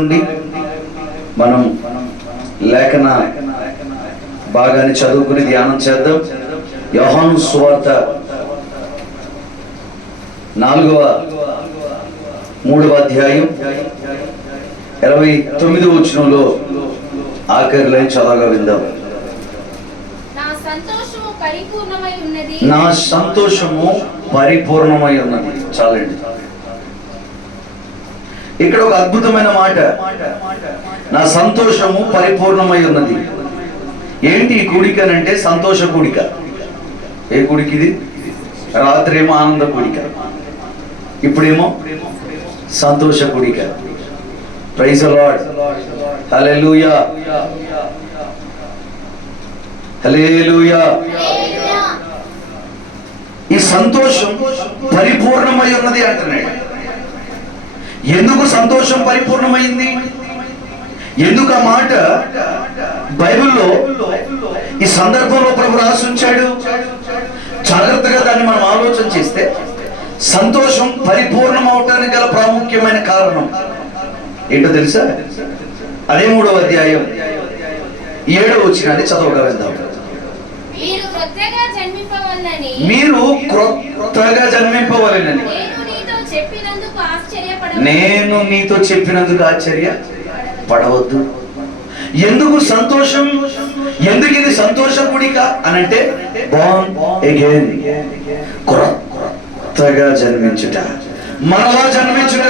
నుండి మనం లేఖన భాగాన్ని చదువుకుని ధ్యానం చేద్దాం. యోహాను సువార్త 4వ అధ్యాయం 29వ వచనంలో ఆఖరి లైన్ చదవగా విందాం. నా సంతోషము పరిపూర్ణమై ఉన్నది. చాలండి. ఇక్కడ ఒక అద్భుతమైన మాట, నా సంతోషము పరిపూర్ణమై ఉన్నది. ఏంటి ఈ కూడిక అంటే? సంతోష కూడిక. ఏ కూడిక ఇది? రాత్రి ఏమో ఆనంద కూడిక, ఇప్పుడేమో సంతోష కూడిక. Praise the lord. Hallelujah, hallelujah. ఈ సంతోషం పరిపూర్ణమై ఉన్నది అంటున్నాడు. ఎందుకు సంతోషం పరిపూర్ణమైంది? ఎందుకు ఆ మాట బైబిల్లో ఈ సందర్భంలో ప్రభు రాసి ఉంచాడు? జాగ్రత్తగా దాన్ని మనం ఆలోచన చేస్తే సంతోషం పరిపూర్ణం అవటానికి గల ప్రాముఖ్యమైన కారణం ఏంటో తెలుసా? అదే 3వ అధ్యాయం 7వ వచనాన్ని చదవగా వెళ్దాం. మీరు క్రొత్తగా జన్మింపవలెనని నేను నీతో చెప్పినందుకు ఆశ్చర్యపడవద్దు. ఎందుకు సంతోషం? ఎందుకు ఇది సంతోష కూడిక అనంటే బోర్న్ అగైన్, కొత్తగా జన్మించుట, మరలా జన్మించుట.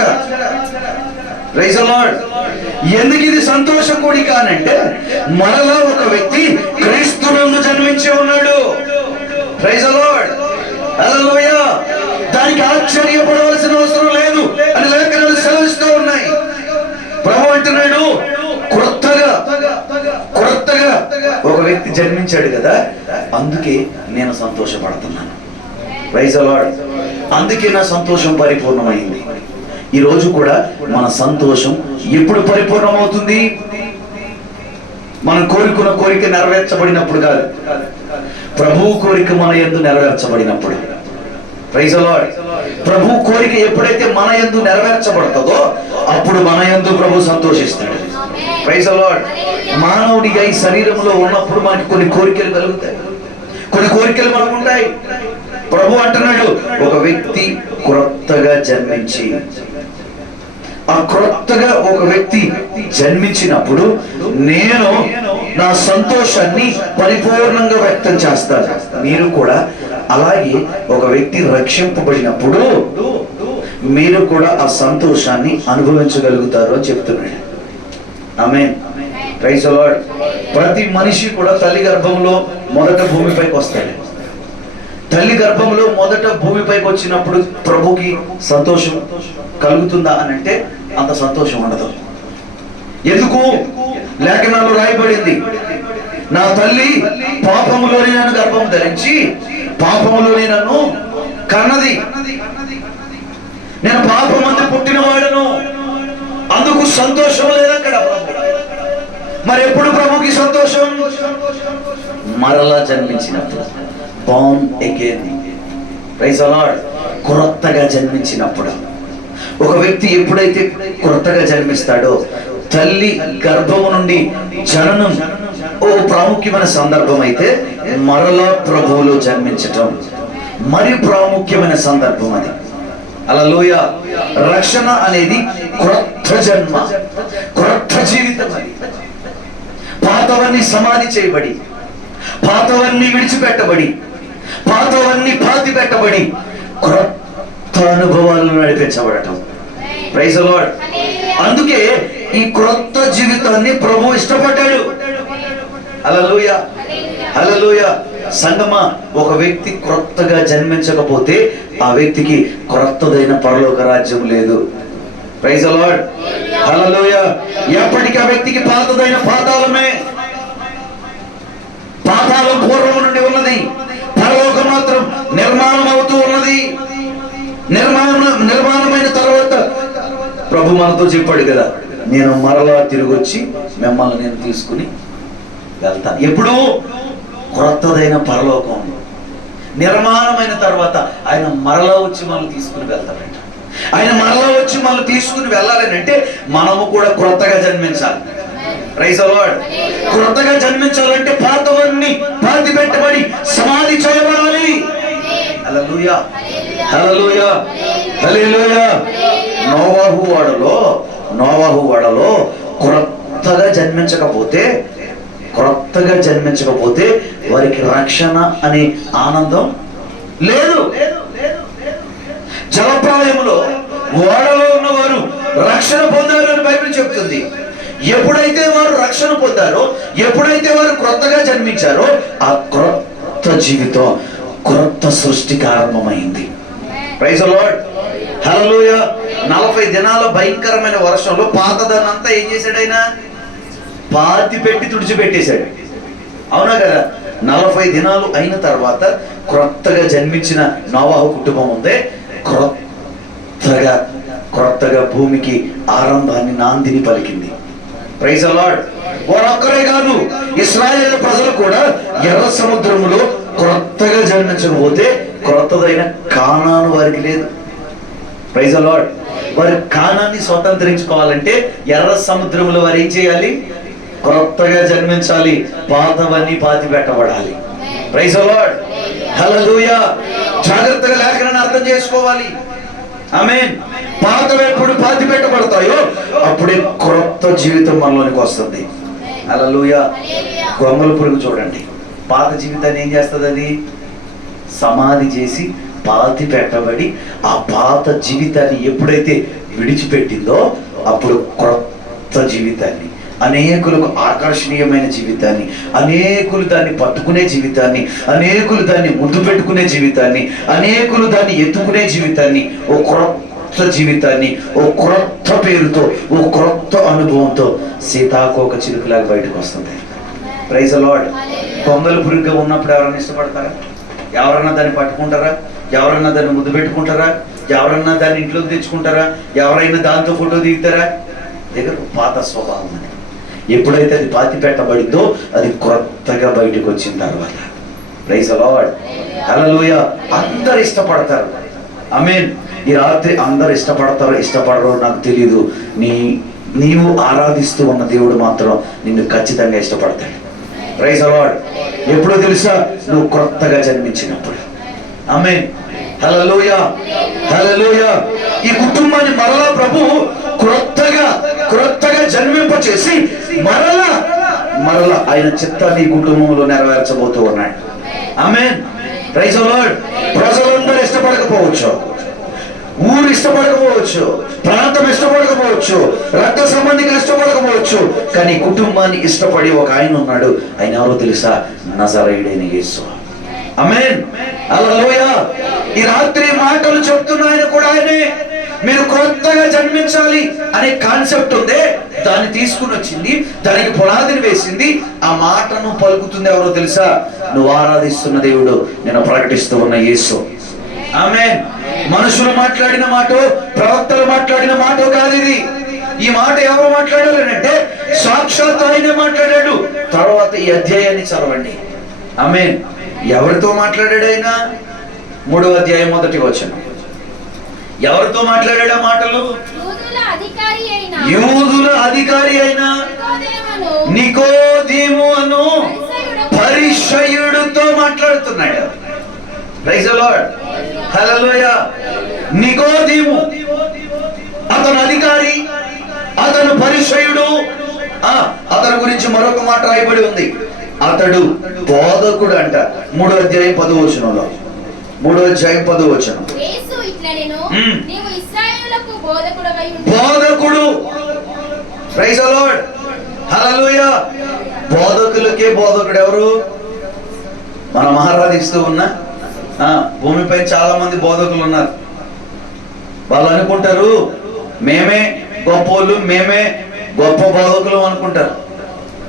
Praise the lord. ఎందుకు ఇది సంతోష కూడిక అనంటే మరలా ఒక వ్యక్తి క్రీస్తునందు జన్మించి ఉన్నాడు. Praise the lord. హల్లెలూయా. దానికి ఆశ్చర్యపడవలసిన అవసరం లేదు అని లేఖనాలు సెలవిస్తూ ఉన్నాయి. ప్రభు అంటున్నాడు, కొత్తగా ఒక వ్యక్తి జన్మించాడు కదా, అందుకే నేను సంతోషపడుతున్నాను. Praise the lord. అందుకే నా సంతోషం పరిపూర్ణమైంది. ఈ రోజు కూడా మన సంతోషం ఎప్పుడు పరిపూర్ణమవుతుంది? మనం కోరుకున్న కోరిక నెరవేర్చబడినప్పుడు కాదు, ప్రభువు కోరిక మన యందు నెరవేర్చబడినప్పుడు. Praise the Lord. ప్రభు కోరిక ఎప్పుడైతే మన యందు నెరవేర్చబడుతుందో అప్పుడు మన యందు ప్రభు సంతోషిస్తాడు. Praise the Lord. మానవుడిగా ఈ శరీరంలో ఉన్నప్పుడు మనకి కొన్ని కోరికలు కలుగుతాయి, కొన్ని కోరికలు మనకు ఉంటాయి. ప్రభు అంటున్నాడు, ఒక వ్యక్తి క్రొత్తగా జన్మించి, ఆ క్రొత్తగా ఒక వ్యక్తి జన్మించినప్పుడు నేను నా సంతోషాన్ని పరిపూర్ణంగా వ్యక్తం చేస్తాను. మీరు కూడా అలాగే ఒక వ్యక్తి రక్షింపబడినప్పుడు మీరు కూడా ఆ సంతోషాన్ని అనుభవించగలుగుతారు అని చెప్తున్నాడు. ఆమేన్. Praise the Lord. ప్రతి మనిషి కూడా తల్లి గర్భంలో మొదట భూమిపైకి వస్తాడు. తల్లి గర్భంలో మొదట భూమిపైకి వచ్చినప్పుడు ప్రభుకి సంతోషం కలుగుతుందా అని అంటే అంత సంతోషం ఉండదు. ఎందుకు? లేఖనాల్లో రాయబడింది, నా తల్లి పాపములోనే నన్ను గర్భం ధరించి పాపములోనే నన్ను కన్నది, నేను పాపమందు పుట్టినవాడను, అందుకు సంతోషం లేదక్కడ. మరి ఎప్పుడు ప్రభుకి సంతోషం? మరలా జన్మించినప్పుడు, born again. Praise the Lord. కొత్తగా జన్మించినప్పుడు ఒక వ్యక్తి ఎప్పుడైతే కొత్తగా జన్మిస్తాడో, తల్లి గర్భము నుండి జననం ఓ ప్రాముఖ్యమైన సందర్భం అయితే మరలా ప్రభువులో జన్మించటం మరి ప్రాముఖ్యమైన సందర్భం అది. హల్లెలూయా. రక్షణ అనేది క్రొత్త జన్మ, క్రొత్త జీవితం. అది పాతవన్నీ సమాధి చేయబడి, పాతవన్నీ విడిచిపెట్టబడి, పాతవన్నీ పాతి పెట్టబడి క్రొత్త అనుభవాలను నడిపించబడటం. Praise the lord. అందుకే ఈ క్రొత్త జీవితాన్ని ప్రభు ఇష్టపడ్డాడు. హల్లెలూయా, హల్లెలూయా. సంగమా, ఒక వ్యక్తి క్రొత్తగా జన్మించకపోతే ఆ వ్యక్తికి క్రొత్తదైన పరలోక రాజ్యం లేదు. Praise the lord. హల్లెలూయా. ఎప్పటికీ ఆ వ్యక్తికి పాతదైన పాతాళమే. పాతాళం పూర్వం నుండి ఉన్నది, పరలోకం మాత్రం నిర్మాణం అవుతూ ఉన్నది. నిర్మాణమైన తర్వాత ప్రభు మనతో చెప్పాడు కదా, నేను మరలా తిరిగి వచ్చి మిమ్మల్ని నేను తీసుకుని వెళ్తా. ఎప్పుడు? క్రొత్తదైన పరలోకం నిర్మాణమైన తర్వాత ఆయన మరలా వచ్చి మనల్ని తీసుకుని వెళ్తాడంట. ఆయన మరలా వచ్చి మనం తీసుకుని వెళ్ళాలని అంటే మనము కూడా క్రొత్తగా జన్మించాలి. Praise the lord. క్రొత్తగా జన్మించాలంటే పాతవన్నీ పాతి పెట్టబడి సమాధి చేయబడాలి. హల్లెలూయా, హల్లెలూయా, హల్లెలూయా. నోవాహు వాడలో క్రొత్తగా జన్మించకపోతే వారికి రక్షణ అనే ఆనందం లేదు. జలప్రలయంలో ఓడలో ఉన్నవారు రక్షణ పొందారు అని బైబిల్ చెప్తుంది. ఎప్పుడైతే వారు రక్షణ పొందారో, ఎప్పుడైతే వారు క్రొత్తగా జన్మించారో, ఆ క్రొత్త జీవితం, క్రొత్త సృష్టికి ఆరంభమైంది. ప్రైజ్ ది లార్డ్, హల్లెలూయా. 40 దినాల భయంకరమైన వర్షంలో పాతదాన్ని అంతా ఏం చేశాడు? ఆయన పాతి పెట్టి తుడిచిపెట్టేశాడు. అవునా కదా? 40 దినాలు అయిన తర్వాత క్రొత్తగా జన్మించిన నోవాహు కుటుంబం ఉందే, క్రొత్తగా భూమికి ఆరంభాన్ని, నాందిని పలికింది. Praise the lord. వారొక్కరే కాదు, ఇశ్రాయేలు ప్రజలు కూడా ఎర్ర సముద్రములో క్రొత్తగా జన్మించకపోతే క్రొత్తదైన కానాను వారికి లేదు. Praise the Lord. వారి కానాన్ని స్వతంత్రించుకోవాలంటే ఎర్ర సముద్రములో వారు ఏం చేయాలి? క్రొత్తగా జన్మించాలి, పాతవన్నీ పాతి పెట్టబడాలి. ప్రైజ్ ది లార్డ్, హల్లెలూయా. జాగ్రత్తగా లేఖనాన్ని అర్థం చేసుకోవాలి. ఆమేన్. పాతవి ఎప్పుడు పాతి పెట్టబడతాయో అప్పుడే క్రొత్త జీవితం మనలోనికి వస్తుంది. హల్లెలూయా. గొంగళ పురుగు చూడండి, పాత జీవితాన్ని ఏం చేస్తుంది? అది సమాధి చేసి పాతి పెట్టబడి ఆ పాత జీవితాన్ని ఎప్పుడైతే విడిచిపెట్టిందో అప్పుడు క్రొత్త జీవితాన్ని, అనేకులకు ఆకర్షణీయమైన జీవితాన్ని, అనేకులు దాన్ని పట్టుకునే జీవితాన్ని, అనేకులు దాన్ని ముద్దు పెట్టుకునే జీవితాన్ని, అనేకులు దాన్ని ఎత్తుకునే జీవితాన్ని, ఓ క్రొత్త జీవితాన్ని, ఓ క్రొత్త పేరుతో, ఓ క్రొత్త అనుభవంతో సీతాకోక చిలుకలాగా బయటకు వస్తుంది. Praise the Lord. గొంగళి పురుగుగా ఉన్నప్పుడు ఎవరైనా ఇష్టపడతారా? ఎవరన్నా దాన్ని పట్టుకుంటారా? ఎవరన్నా దాన్ని ముద్దు పెట్టుకుంటారా? ఎవరన్నా దాన్ని ఇంట్లోకి తెచ్చుకుంటారా? ఎవరైనా దాంతో ఫోటో దిగుతారా? దగ్గర పాత స్వభావం అని. ఎప్పుడైతే అది పాతి పెట్టబడిందో అది క్రొత్తగా బయటకు వచ్చిన తర్వాత, ప్రైజ్ ది లార్డ్, హల్లెలూయా, అందరు ఇష్టపడతారు. ఆమేన్. ఈ రాత్రి అందరు ఇష్టపడరో నాకు తెలియదు. నీవు ఆరాధిస్తూ ఉన్న దేవుడు మాత్రం నిన్ను ఖచ్చితంగా ఇష్టపడతాడు. Praise the Lord. ఎప్పుడో తెలుసా? నువ్వు క్రొత్తగా జన్మించినప్పుడు. ఆమేన్, హల్లెలూయా, హల్లెలూయా. ఈ కుటుంబాన్ని మరలా ప్రభు క్రొత్తగా జన్మింపచేసి మరలా ఆయన చిత్తాన్ని ఈ కుటుంబంలో నెరవేర్చబోతూ ఉన్నాడు. ఆమేన్, ప్రైజ్ ది లార్డ్. ప్రజలందరూ ఇష్టపడకపోవచ్చు, ఊరు ఇష్టపడకపోవచ్చు, ప్రాంతం ఇష్టపడకపోవచ్చు, రక్త సంబంధికులు ఇష్టపడకపోవచ్చు, కానీ కుటుంబాన్ని ఇష్టపడి ఒక ఆయన ఉన్నాడు. ఆయన ఎవరో తెలుసా? నజరేయుడైన యేసు. ఆమేన్, హల్లెలూయా. ఈ రాత్రి మాటలు చెప్తున్న ఆయన కూడా ఆయనే. మీరు క్రొత్తగా జన్మించాలి అనే కాన్సెప్ట్ ఉందే, దాన్ని తీసుకుని వచ్చింది, దానికి పునాదిని వేసింది. ఆ మాటను పలుకుతుంది ఎవరో తెలుసా? నువ్వు ఆరాధిస్తున్న దేవుడు, నేను ప్రకటిస్తూ ఉన్న యేసు. ఆమేన్. మనుషులు మాట్లాడిన మాట, ప్రవక్తలు మాట్లాడిన మాట కాదు ఇది. ఈ మాట ఎవరు మాట్లాడారు అంటే సాక్షాత్ ఆయనే మాట్లాడాడు. తర్వాత ఈ అధ్యాయాన్ని చదవండి. ఆమేన్. ఎవరితో మాట్లాడాడు ఆయన? 3వ అధ్యాయం 1వ వచనం. ఎవరితో మాట్లాడాడు ఆ మాటలు? యూదుల అధికారి అయిన నికోదేము అను పరిసయ్యుడితో మాట్లాడుతున్నాడు. ప్రైజ్ ది లార్డ్, హల్లెలూయా. నికోదేము అతను అధికారి, అతను పరిసయ్యుడు. అతని గురించి మరొక మాట రాయబడి ఉంది, అతడు బోధకుడు అంట. 3వ అధ్యాయం 10వ వచనంలో, 3వ అధ్యాయం 10వ వచనం. బోధకుడు. ప్రైజ్ ది లార్డ్, హల్లెలూయా. బోధకులకే బోధకుడు ఎవరు? మనం ఆరాధిస్తూ ఉన్న భూమిపై చాలా మంది బోధకులు ఉన్నారు. వాళ్ళు అనుకుంటారు మేమే గొప్పోళ్ళు, మేమే గొప్ప బోధకులు అనుకుంటారు.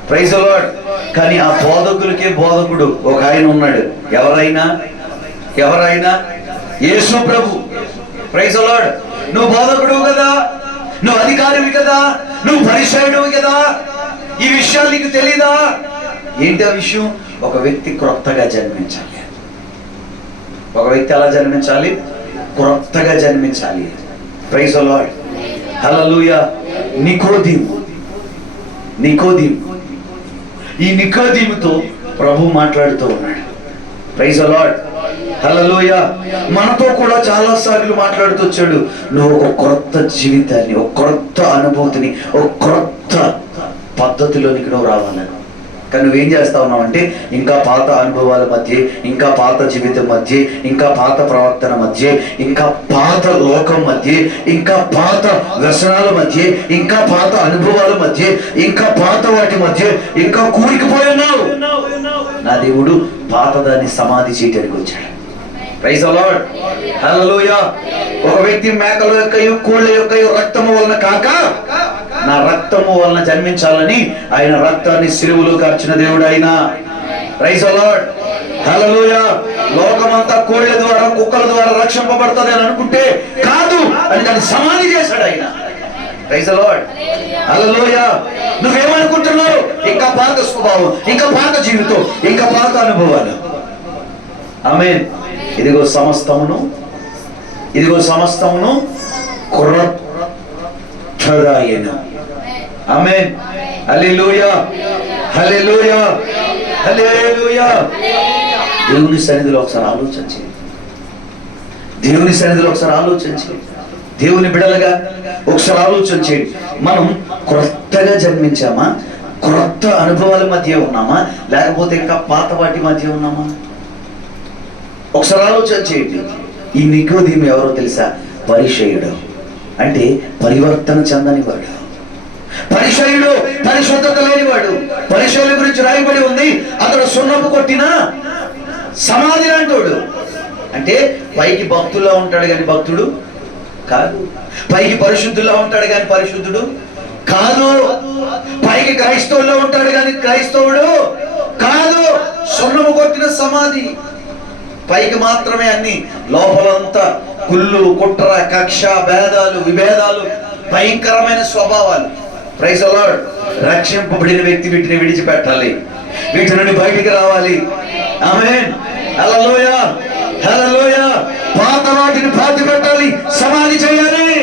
Praise the Lord. కానీ ఆ బోధకులకే బోధకుడు ఒక ఆయన ఉన్నాడు. ఎవరైనా యేసు ప్రభు. Praise the Lord. నువ్వు బోధకుడు కదా, నువ్వు అధికారివి కదా, నువ్వు పరిసయ్యుడివి కదా, ఈ విషయాలు నీకు తెలీదా? ఏంటి ఆ విషయం? ఒక వ్యక్తి క్రొత్తగా జన్మించాలి. ఒక వ్యక్తి ఎలా జన్మించాలి? క్రొత్తగా జన్మించాలి. Praise the lord. హల్లెలూయా. నికోదీము. ఈ నికోదీముతో ప్రభు మాట్లాడుతూ ఉన్నాడు. Praise the lord. హల్లెలూయా. మనతో కూడా చాలా సార్లు మాట్లాడుతూ వచ్చాడు. నువ్వు ఒక క్రొత్త జీవితాన్ని, ఒక క్రొత్త అనుభూతిని, ఒక క్రొత్త పద్ధతిలోనికి నువ్వు రావాలని. కానీ నువ్వేం చేస్తా ఉన్నావు అంటే ఇంకా పాత అనుభవాల మధ్య, ఇంకా పాత జీవితం మధ్య, ఇంకా పాత ప్రవర్తన మధ్య, ఇంకా పాత లోకం మధ్య, ఇంకా పాత వ్యసనాల మధ్య, ఇంకా పాత అనుభవాల మధ్య, ఇంకా పాత వాటి మధ్య ఇంకా కూరికిపోయినావు. నా దేవుడు పాతదాన్ని సమాధి చేయడానికి వచ్చాడు. Praise the lord. హల్లెలూయా. ఒక వ్యక్తి మేకల యొక్కయు కోళ్ళ యొక్కయు రక్తము వలన కాక నా రక్తము వలన జన్మించాలని ఆయన రక్తాన్ని సిలువలో కార్చిన దేవుడు ఆయన. Praise the lord. హల్లెలూయా. లోకమంతా కోళ్ళ ద్వారా, కుక్కల ద్వారా రక్షింపబడుతుంది అని అనుకుంటే కాదు అని దాన్ని సమాధి చేశాడు ఆయన. Praise the lord. హల్లెలూయా. నువ్వేమనుకుంటున్నావు? ఇంకా పాత స్వభావం, ఇంకా పాత జీవితం, ఇంకా పాత అనుభవాలు. ఆమేన్. ఇదిగో సమస్తమును క్రొత్తదాయెను. ఆమేన్. హల్లెలూయా. హల్లెలూయా. హల్లెలూయా. దేవుని సన్నిధిలో ఒకసారి ఆలోచించి, దేవుని బిడ్డలుగా ఒకసారి ఆలోచించి, మనం క్రొత్తగా జన్మించామా? క్రొత్త అనుభవాల మధ్య ఉన్నామా? లేకపోతే ఇంకా పాత వాటి మధ్య ఉన్నామా? ఒకసారి ఆలోచన చేయండి. ఈ నికోదీము ఎవరో తెలుసా? పరిసయ్యుడు. అంటే పరివర్తన చెందని వాడు. పరిసయ్యుడు పరిశుద్ధత లేనివాడు. పరిసయ్యుల గురించి రాయబడి ఉంది, అతడు సున్నపు కొట్టిన సమాధి అంటాడు. అంటే పైకి భక్తుల్లో ఉంటాడు కానీ భక్తుడు కాదు. పైకి పరిశుద్ధుల్లో ఉంటాడు కానీ పరిశుద్ధుడు కాదు. పైకి క్రైస్తవుల్లో ఉంటాడు కానీ క్రైస్తవుడు కాదు. సున్నము కొట్టిన సమాధి. పైకి మాత్రమే అన్ని, లోపలంతా కుళ్ళు, కుట్ర, కక్ష, భేదాలు, విభేదాలు, భయంకరమైన స్వభావాలు. Praise the Lord. రక్షింపబడిన వ్యక్తి వీటిని విడిచిపెట్టాలి, వీటి నుండి బయటికి రావాలి. ఆమేన్. హల్లెలూయా. హల్లెలూయా. పాత వాటిని పాతి పెట్టాలి, సమాధి చేయాలి.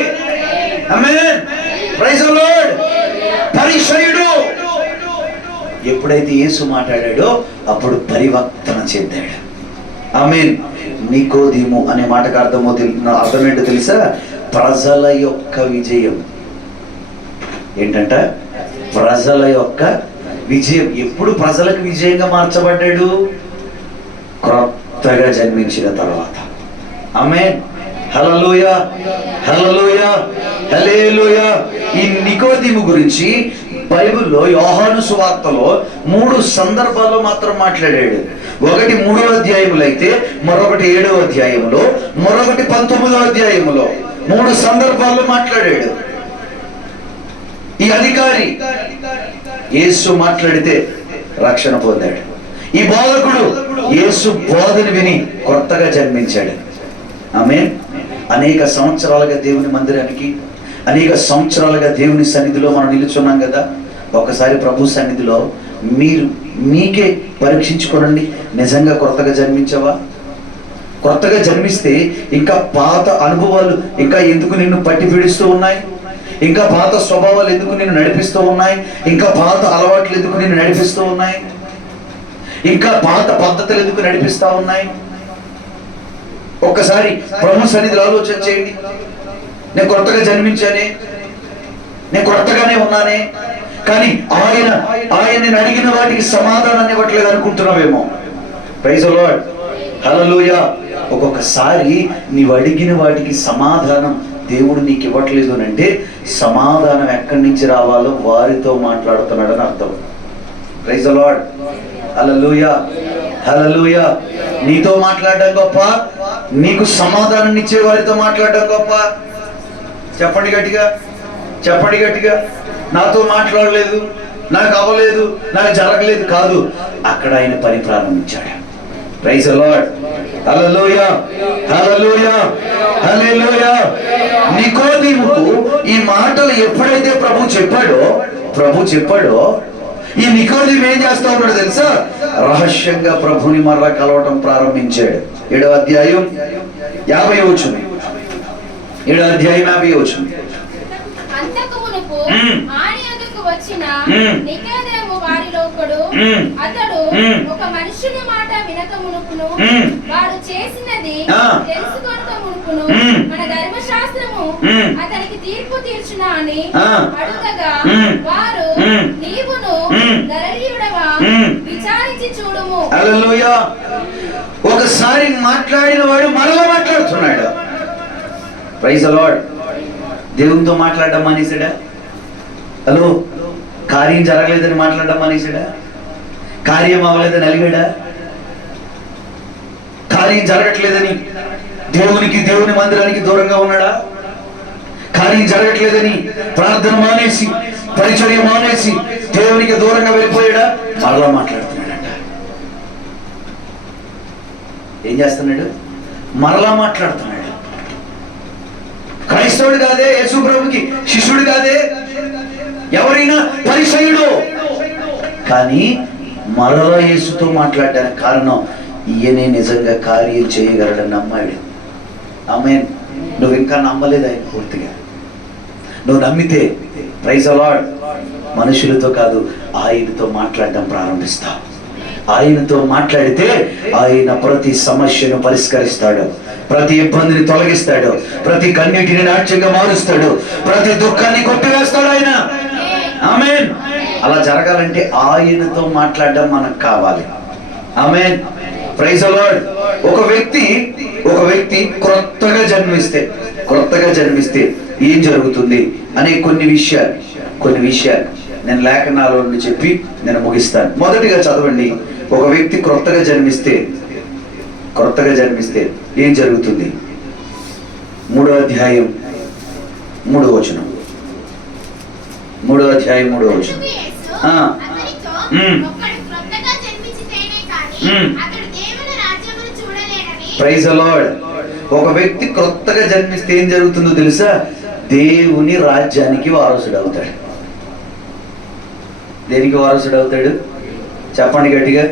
ఆమేన్. Praise the Lord. పరిసయ్యుడు ఎప్పుడైతే యేసు మాట్లాడాడో అప్పుడు పరివర్తన చెందాడు. ఆమేన్. నికోదీము అనే మాటకు అర్థమేంటో తెలుసా? ప్రజల యొక్క విజయం. ఏంటంట? ప్రజల యొక్క విజయం. ఎప్పుడు ప్రజలకు విజయంగా మార్చబడ్డాడు? క్రొత్తగా జన్మించిన తర్వాత. ఆమేన్. హల్లెలూయా. హల్లెలూయా. హల్లెలూయా. ఈ నికోదీము గురించి బైబిల్లో యోహాను సువార్తలో 3 సందర్భాల్లో మాత్రం మాట్లాడాడు. ఒకటి 3వ అధ్యాయములో అయితే, మరొకటి 7వ అధ్యాయములో, మరొకటి 19వ అధ్యాయములో 3 సందర్భాల్లో మాట్లాడాడు. ఈ అధికారి యేసు మాట్లాడితే రక్షణ పొందాడు. ఈ బోధకుడు యేసు బోధను విని కొత్తగా జన్మించాడు. ఆమేన్. అనేక సంవత్సరాలుగా దేవుని మందిరానికి, అనేక సంవత్సరాలుగా దేవుని సన్నిధిలో మనం నిలుచున్నాం కదా. ఒకసారి ప్రభు సన్నిధిలో మీకే పరీక్షించుకోనండి. నిజంగా కొత్తగా జన్మించావా? కొత్తగా జన్మిస్తే ఇంకా పాత అనుభవాలు ఇంకా ఎందుకు నిన్ను పట్టి పీడిస్తూ ఉన్నాయి? ఇంకా పాత స్వభావాలు ఎందుకు నిన్ను నడిపిస్తూ ఉన్నాయి? ఇంకా పాత అలవాట్లు ఎందుకు నిన్ను నడిపిస్తూ ఉన్నాయి? ఇంకా పాత పద్ధతులు ఎందుకు నడిపిస్తూ ఉన్నాయి? ఒక్కసారి ప్రభు సన్నిధిలో ఆలోచన చేయండి. నేను కొత్తగా జన్మించానే, నేను కొత్తగానే ఉన్నానే, కానీ ఆయన అడిగిన వాటికి సమాధానాన్ని ఇవ్వట్లేదు అనుకుంటున్నావేమో. Praise the lord. హల్లెలూయా. ఒక్కొక్కసారి నీవు అడిగిన వాటికి సమాధానం దేవుడు నీకు ఇవ్వట్లేదు అని అంటే సమాధానం ఎక్కడి నుంచి రావాలో వారితో మాట్లాడుతున్నాడని అర్థం. Praise the lord. Hallelujah. Hallelujah. నీతో మాట్లాడడం గొప్ప, నీకు సమాధానం ఇచ్చే వారితో మాట్లాడడం గొప్ప. చెప్పండి గట్టిగా, చెప్పండి గట్టిగా. నాతో మాట్లాడలేదు, నాకు అవ్వలేదు, నాకు జరగలేదు కాదు, అక్కడ ఆయన పని ప్రారంభించాడు. Praise the lord. Hallelujah. Hallelujah. Hallelujah. నికోదీముకు ఈ మాటలు ఎప్పుడైతే ప్రభు చెప్పాడో ఈ నికోదీము ఏం చేస్తా ఉన్నాడు తెలుసా? రహస్యంగా ప్రభుని మరలా కలవటం ప్రారంభించాడు. 7వ అధ్యాయం 50వ వచనం. 7వ అధ్యాయం 50వ వచనం. అంతకు మునుపు ఆయన యొద్దకు వచ్చిన నికోదేము వారిలో ఒకడు. అతడు ఒక మనుష్యుని మాట వినక మునుపును వాడు చేసినది తెలుసుకొనక మునుపును మన ధర్మశాస్త్రము అతనికి తీర్పు తీర్చునా అని అడుగగా వారు, నీవును గలిలయుడవా, విచారించి చూడుము. హల్లెలూయా. ఒకసారి మాట్లాడిన వాడు మరలా మాట్లాడుతున్నాడు. Praise the Lord. దేవునితో మాట్లాడడం మానేసాడా? హలో, కార్యం జరగలేదని మాట్లాడడం మానేసాడా? కార్యం అవ్వలేదని అలిగాడా? కార్యం జరగట్లేదని దేవుని మందిరానికి దూరంగా ఉన్నాడా? కార్యం జరగట్లేదని ప్రార్థన మానేసి, పరిచర్య మానేసి దేవునికి దూరంగా వెళ్ళిపోయాడా? మరలా మాట్లాడుతున్నాడంట. ఏం చేస్తున్నాడు? మరలా మాట్లాడుతున్నాడు. క్రైస్తవుడు కాదే, యేసు ప్రభుకి శిష్యుడు కాదే, ఎవరైనా పరిచయుడు. కానీ మరలా యేసుతో మాట్లాడడానికి కారణం, ఈయనే నిజంగా కార్యం చేయగలడని నమ్మాడు. ఆమేన్. నువ్వు ఇంకా నమ్మలేదు ఆయన పూర్తిగా. నువ్వు నమ్మితే ప్రైజ్ ది లార్డ్, మనుషులతో కాదు ఆయనతో మాట్లాడడం ప్రారంభిస్తావు. ఆయనతో మాట్లాడితే ఆయన ప్రతి సమస్యను పరిష్కరిస్తాడు, ప్రతి ఇబ్బందిని తొలగిస్తాడు, ప్రతి కన్నీటిని నాట్యంగా మారుస్తాడు, ప్రతి దుఃఖాన్ని కొట్టివేస్తాడు ఆయన. ఆమేన్. అలా జరగాలంటే ఆయనతో మాట్లాడడం మనకు కావాలి. ఆమేన్. Praise the Lord. ఒక వ్యక్తి క్రొత్తగా జన్మిస్తే ఏం జరుగుతుంది అనే కొన్ని విషయాలు నేను లేఖనాల నుండి చెప్పి నేను ముగిస్తాను. మొదటిగా చదవండి. ఒక వ్యక్తి క్రొత్తగా జన్మిస్తే ఏం జరుగుతుంది? 3వ అధ్యాయం 3వ వచనం. 3వ అధ్యాయం 3వ వచనం. Praise the Lord. ఒక వ్యక్తి క్రొత్తగా జన్మిస్తే ఏం జరుగుతుందో తెలుసా? దేవుని రాజ్యానికి వారసుడు అవుతాడు. దేనికి వారసుడు అవుతాడు? చెప్పండి గట్టిగా,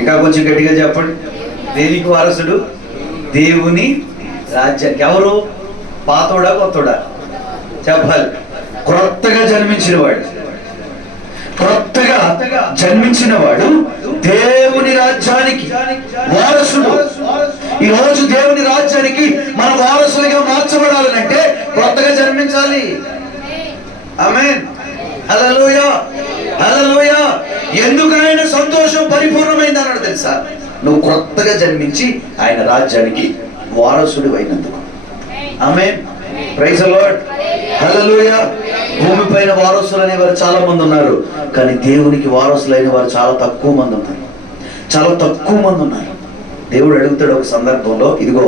ఇంకా కొంచెం గట్టిగా చెప్పండి. దేనికి వారసుడు? దేవుని రాజ్యానికి. ఎవరు? పాతోడా కొత్తోడా? చెప్పాలి. క్రొత్తగా జన్మించిన వాడు దేవుని రాజ్యానికి వారసుడు. ఈ రోజు దేవుని రాజ్యానికి మన వారసులుగా మార్చబడాలంటే క్రొత్తగా జన్మించాలి. ఆమేన్. హల్లెలూయా, హల్లెలూయా. ఎందుకు ఆయన సంతోషం పరిపూర్ణమైంది అన్నాడు తెలుసా? నువ్వు క్రొత్తగా జన్మించి ఆయన రాజ్యానికి వారసుడు అయినందుకు. Amen. Praise the lord. Hallelujah. భూమిపైన వారసులు అనేవారు చాలా మంది ఉన్నారు, కానీ దేవునికి వారసులైన వారు చాలా తక్కువ మంది ఉన్నారు. దేవుడు అడుగుతాడు ఒక సందర్భంలో, ఇదిగో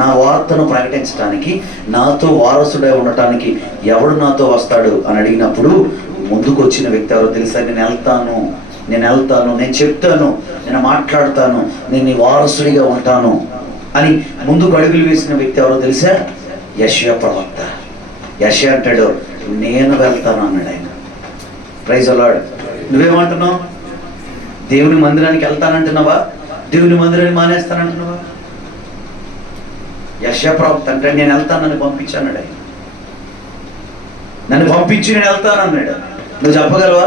నా వార్తను ప్రకటించడానికి, నాతో వారసుడై ఉండటానికి ఎవడు నాతో వస్తాడు అని అడిగినప్పుడు ముందుకు వచ్చిన వ్యక్తి ఎవరో తెలుసా? నేను వెళ్తాను, నేను చెప్తాను, నేను మాట్లాడతాను, నేను నీ వారసుడిగా ఉంటాను అని ముందుకు అడుగులు వేసిన వ్యక్తి ఎవరో తెలుసా? యెషయా ప్రవక్త. యెషయా అంటాడు, నేను వెళ్తాను అన్నాడు ఆయన. Praise the lord. నువ్వేమంటున్నావు? దేవుని మందిరానికి వెళ్తానంటున్నావా? దేవుని మందిరాన్ని మానేస్తానంటున్నావా? యెషయా ప్రవక్త అంటే నేను వెళ్తానని పంపించాడు ఆయన. నన్ను పంపించి నేను వెళ్తానన్నాడు. నువ్వు చెప్పగలవా?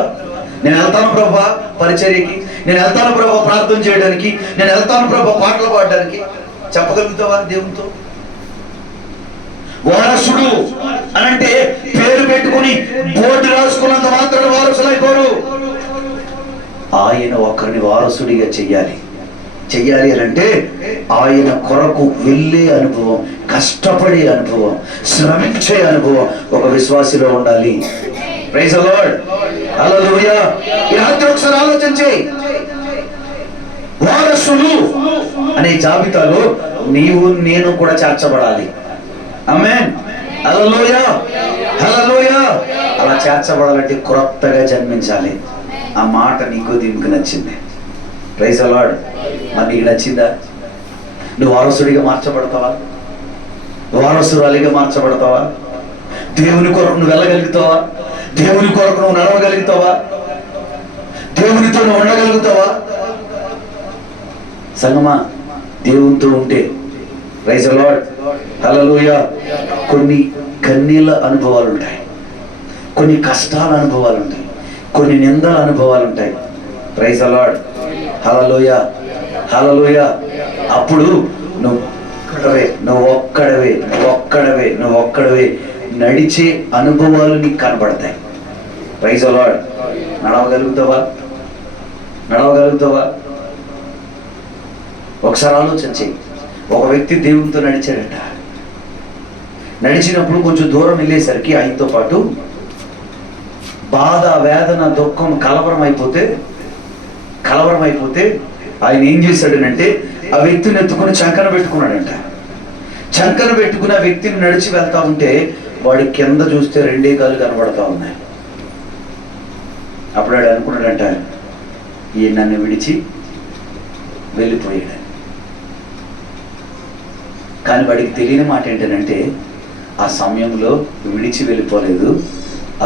నేను వెళ్తాను ప్రభా పరిచర్యకి, నేను వెళ్తాను ప్రభా ప్రార్థన చేయడానికి, నేను వెళ్తాను ప్రభా పాటలు పాడడానికి చెప్పగలుగుతావా దేవునితో? వారసుడు అనంటే పేరు పెట్టుకుని బోర్డు రాసుకున్నంత మాత్రం వారసులైపోరు. ఆయన ఒకరిని వారసుడిగా చెయ్యాలి అనంటే ఆయన కొరకు వెళ్ళే అనుభవం, కష్టపడే అనుభవం, శ్రమించే అనుభవం ఒక విశ్వాసిలో ఉండాలి. Praise the lord. హల్లెలూయా. ఈ రాత్రి ఒకసారి ఆలోచన చేయి. వారసులు అనే జాబితాలో నీవు నేను కూడా చేర్చబడాలి. ఆమేన్. హల్లెలూయా, హల్లెలూయా. అలా చేర్చబడాలంటే క్రొత్తగా జన్మించాలి. ఆ మాట నీకు దీనికి నచ్చింది. Praise the Lord. మరి నీకు నచ్చిందా? నువ్వు వారసుడిగా మార్చబడతావా? వారసురాలిగా మార్చబడతావా? దేవుని కొరకు నువ్వు వెళ్ళగలుగుతావా? దేవుని కొరకు నువ్వు నడవగలుగుతావా? దేవునితో నువ్వు ఉండగలుగుతావా? సంగమా, దేవునితో ఉంటే ప్రైజ్ ది లార్డ్. హల్లెలూయా. కొన్ని కన్నీళ్ళ అనుభవాలు ఉంటాయి, కొన్ని కష్టాల అనుభవాలు ఉంటాయి, కొన్ని నిందల అనుభవాలు ఉంటాయి. Praise the lord. హల్లెలూయా, హల్లెలూయా. అప్పుడు నువ్వు ఒక్కడవే నడిచే అనుభవాలు నీకు కనబడతాయి. Praise the lord. నడవగలుగుతావా? ఒకసారి ఆలోచన చెయ్యి. ఒక వ్యక్తి దేవునితో నడిచాడట. నడిచినప్పుడు కొంచెం దూరం వెళ్ళేసరికి ఆయనతో పాటు బాధ, వేదన, దుఃఖం కలవరం అయిపోతే ఆయన ఏం చేశాడనంటే ఆ వ్యక్తిని ఎత్తుకుని చంకన పెట్టుకున్నాడంట. చంకన పెట్టుకుని ఆ వ్యక్తిని నడిచి వెళ్తా ఉంటే వాడి కింద చూస్తే 2 కాళ్ళు కనబడతా ఉన్నాయి. అప్పుడు వాడు అనుకున్నాడంట, ఈ నన్ను విడిచి వెళ్ళిపోయాడు. కానీ వాడికి తెలియని మాట ఏంటంటే ఆ సమయంలో విడిచి వెళ్ళిపోలేదు,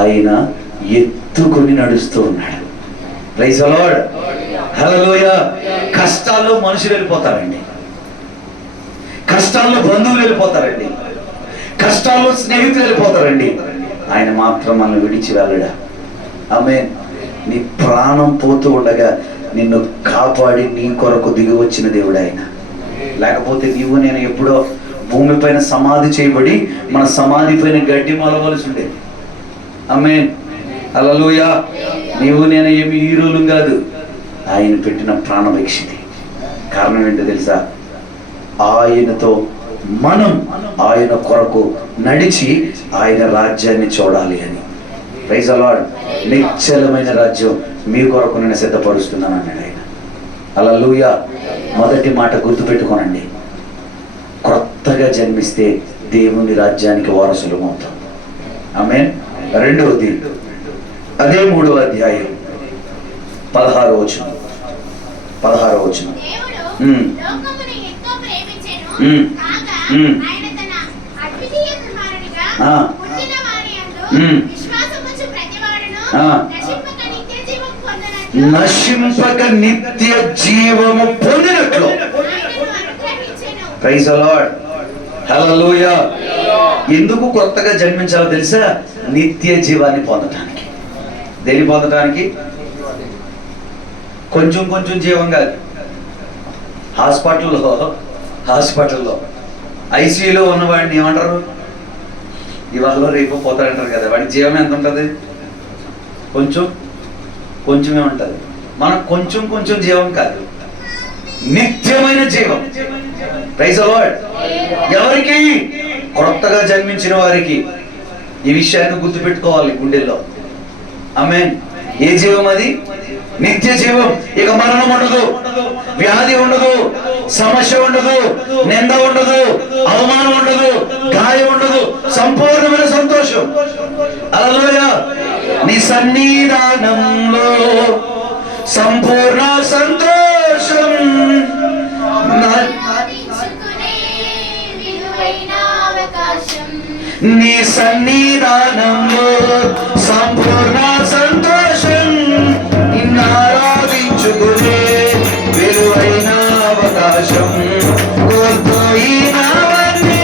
ఆయన ఎత్తుకొని నడుస్తూ ఉన్నాడు. Praise the lord. హల్లెలూయా. కష్టాల్లో మనుషులు వెళ్ళిపోతారండి, కష్టాల్లో బంధువులు వెళ్ళిపోతారండి, కష్టాల్లో స్నేహితులు వెళ్ళిపోతారండి. ఆయన మాత్రం మనల్ని విడిచి వెళ్ళడా. ఆమేన్. నీ ప్రాణం పోతూ ఉండగా నిన్ను కాపాడి నీ కొరకు దిగి వచ్చిన దేవుడు ఆయన. లేకపోతే నీవు నేను ఎప్పుడో భూమిపైన సమాధి చేయబడి మన సమాధి పైన గడ్డి మొలవలసి ఉండేది. ఆమేన్. హల్లెలూయా. నీవు నేను ఏమి హీరోలు కాదు, ఆయన పెట్టిన ప్రాణభిక్షితి. కారణం ఏంటో తెలుసా? ఆయనతో మనం ఆయన కొరకు నడిచి ఆయన రాజ్యాన్ని చూడాలి అని. Praise the Lord. నిశ్చలమైన రాజ్యం మీ కొరకు నేను సిద్ధపరుస్తున్నాను అన్నాడు ఆయన. హల్లెలూయా. మొదటి మాట గుర్తుపెట్టుకోనండి, కొత్తగా జన్మిస్తే దేవుని రాజ్యానికి వారసులం అవుతాం. ఆమేన్. రెండవది అదే 3వ అధ్యాయం 16వ వచనం. నశింపక నిత్య జీవము పొందినట్లు. Praise the lord. హల్లెలూయా. ఎందుకు కొత్తగా జన్మించాలో తెలుసా? నిత్య జీవాన్ని పొందటానికి. దేని పొందటానికి? కొంచెం జీవం కాదు. హాస్పిటల్లో ఐసీయూలో ఉన్నవాడిని ఏమంటారు? ఇవాళ రేపు పోతాడంటారు కదా. వాడి జీవం ఎంత ఉంటుంది? కొంచెమే ఉంటుంది. మనకు కొంచెం జీవం కాదు, నిత్యమైన జీవం. Praise the lord. ఎవరికి? కొత్తగా జన్మించిన వారికి. ఈ విషయాన్ని గుర్తుపెట్టుకోవాలి గుండెల్లో. ఆమేన్. ఏ జీవం అది? నిత్య జీవం. ఇక మరణం ఉండదు, వ్యాధి ఉండదు, సమస్య ఉండదు, నింద ఉండదు, అవమానం ఉండదు, గాయం ఉండదు, సంపూర్ణమైన సంతోషం. హల్లెలూయా. నీ సన్నిధానంలో సంపూర్ణ సంతోషం. నీ సన్నిధానంలో సంపూర్ణ సంతోషం. నిన్ను ఆరాధించుకునే విలువైన అవకాశం. కోల్పోయినవన్నీ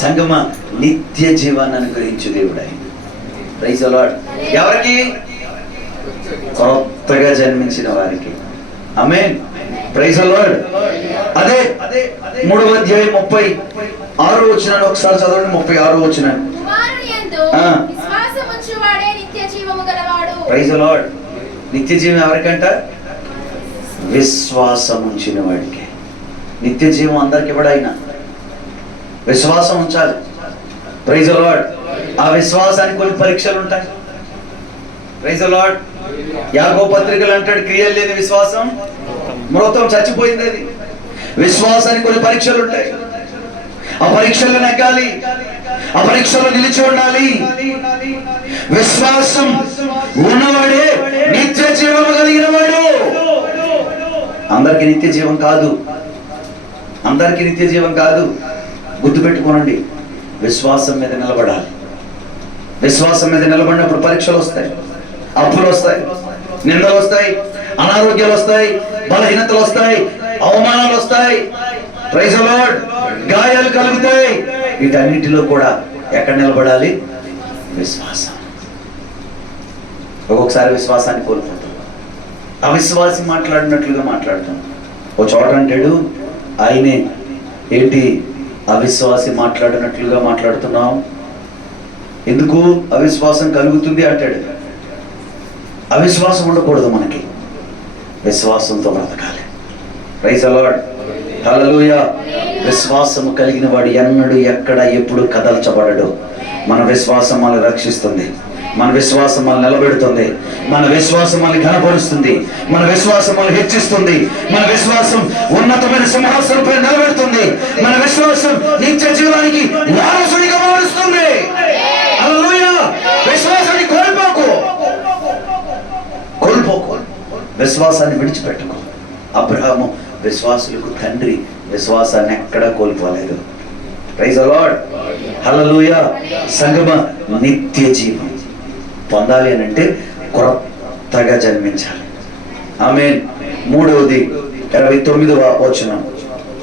సంగమా నిత్య జీవాన్ని అనుగ్రహించు దేవుడు ఆయన. Praise the lord. ఎవరికి? కొత్తగా జన్మించిన వారికి. ఆమేన్. Praise the lord. అదే 3వ అధ్యాయం 36వ వచనాన్ని ఒకసారి చదవండి. 36వ వచనం. Praise the lord. నిత్య జీవం ఎవరికంట? విశ్వాసం ఉంచిన వాడికి. నిత్య జీవం అందరికి కూడా అయినా విశ్వాసం ఉంచాలి. Praise the Lord. ఆ విశ్వాసానికి కొన్ని పరీక్షలు ఉంటాయి. Praise the Lord. యాకోబు పత్రికలు అంటాడు, క్రియలు లేని విశ్వాసం మృతం, చచ్చిపోయింది అది. విశ్వాసానికి కొన్ని పరీక్షలు ఉంటాయి. ఆ పరీక్షల్లో నెగ్గాలి, ఆ పరీక్షలో నిలిచి ఉండాలి. విశ్వాసం ఉన్నవాడే నిత్య జీవం కలిగిన వాడు. అందరికి నిత్య జీవం కాదు, అందరికి నిత్య జీవం కాదు. గుర్తుపెట్టుకోనండి, విశ్వాసం మీద నిలబడాలి. విశ్వాసం మీద నిలబడినప్పుడు పరీక్షలు వస్తాయి, అప్పులు వస్తాయి, నిందలు వస్తాయి, అనారోగ్యాలు వస్తాయి, బలహీనతలు వస్తాయి, అవమానాలు వస్తాయి. Praise the Lord. గాయాలు కలుగుతాయి. వీటన్నిటిలో కూడా ఎక్కడ నిలబడాలి? విశ్వాసం. ఒక్కొక్కసారి విశ్వాసాన్ని కోల్పోతాం. అవిశ్వాసి మాట్లాడినట్లుగా మాట్లాడతాం. ఓ చోట అంటాడు, ఆయనే ఏంటి అవిశ్వాసి మాట్లాడినట్లుగా మాట్లాడుతున్నాం, ఎందుకు అవిశ్వాసం కలుగుతుంది అంటాడు. అవిశ్వాసం ఉండకూడదు, మనకి విశ్వాసంతో బ్రతకాలి. Praise the lord. హల్లెలూయా. విశ్వాసము కలిగిన వాడు ఎన్నడూ ఎక్కడ ఎప్పుడు కదల్చబడడు. మన విశ్వాసం మనల్ని రక్షిస్తుంది, మన విశ్వాసం మనల్ని నిలబెడుతుంది, మన విశ్వాసం మనల్ని ఘనపరుస్తుంది, మన విశ్వాసం మనల్ని హెచ్చిస్తుంది, మన విశ్వాసం ఉన్నతమైన సింహాసనంపై నిలబెడుతుంది, మన విశ్వాసం నిత్య జీవానికి వారసుడిగా మారుస్తుంది. హల్లెలూయా. విశ్వాసాన్ని కోల్పోకు, విశ్వాసాన్ని విడిచిపెట్టుకో. అబ్రహాము విశ్వాసులకు తండ్రి, విశ్వాసాన్ని ఎక్కడా కోల్పోలేదు. Praise the lord. హల్లెలూయా. సంగమ, నిత్య జీవం పొందాలి అని అంటే కొత్తగా జన్మించాలి. ఆమేన్. మూడవది 29వ వచనం.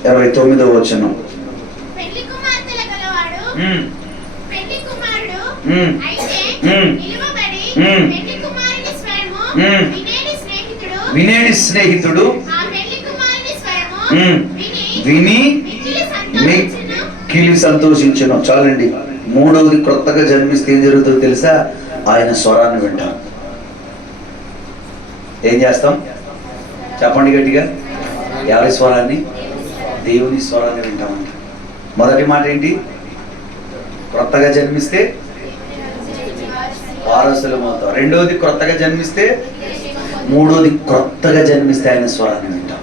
29వ వచనం. పెళ్లి కుమార్తెల గలవాడు పెళ్లి కుమారుడు అయితే నిలువబడి పెళ్లి కుమారుని స్వరము వినేని స్నేహితుడు ఆ పెళ్లి కుమారుని స్వరము విని మిక్కిలి సంతోషించును. చాలండి. మూడవది, కొత్తగా జన్మిస్తే ఏం జరుగుతుందో తెలుసా? ఆయన స్వరాన్ని వింటాం. ఏం చేస్తాం? చెప్పండి గట్టిగా. ఎవరి స్వరాన్ని? దేవుని స్వరాన్ని వింటామంట. మొదటి మాట ఏంటి? కొత్తగా జన్మిస్తే వారసులమవుతాం. రెండవది, కొత్తగా జన్మిస్తే. మూడోది, కొత్తగా జన్మిస్తే ఆయన స్వరాన్ని వింటాం.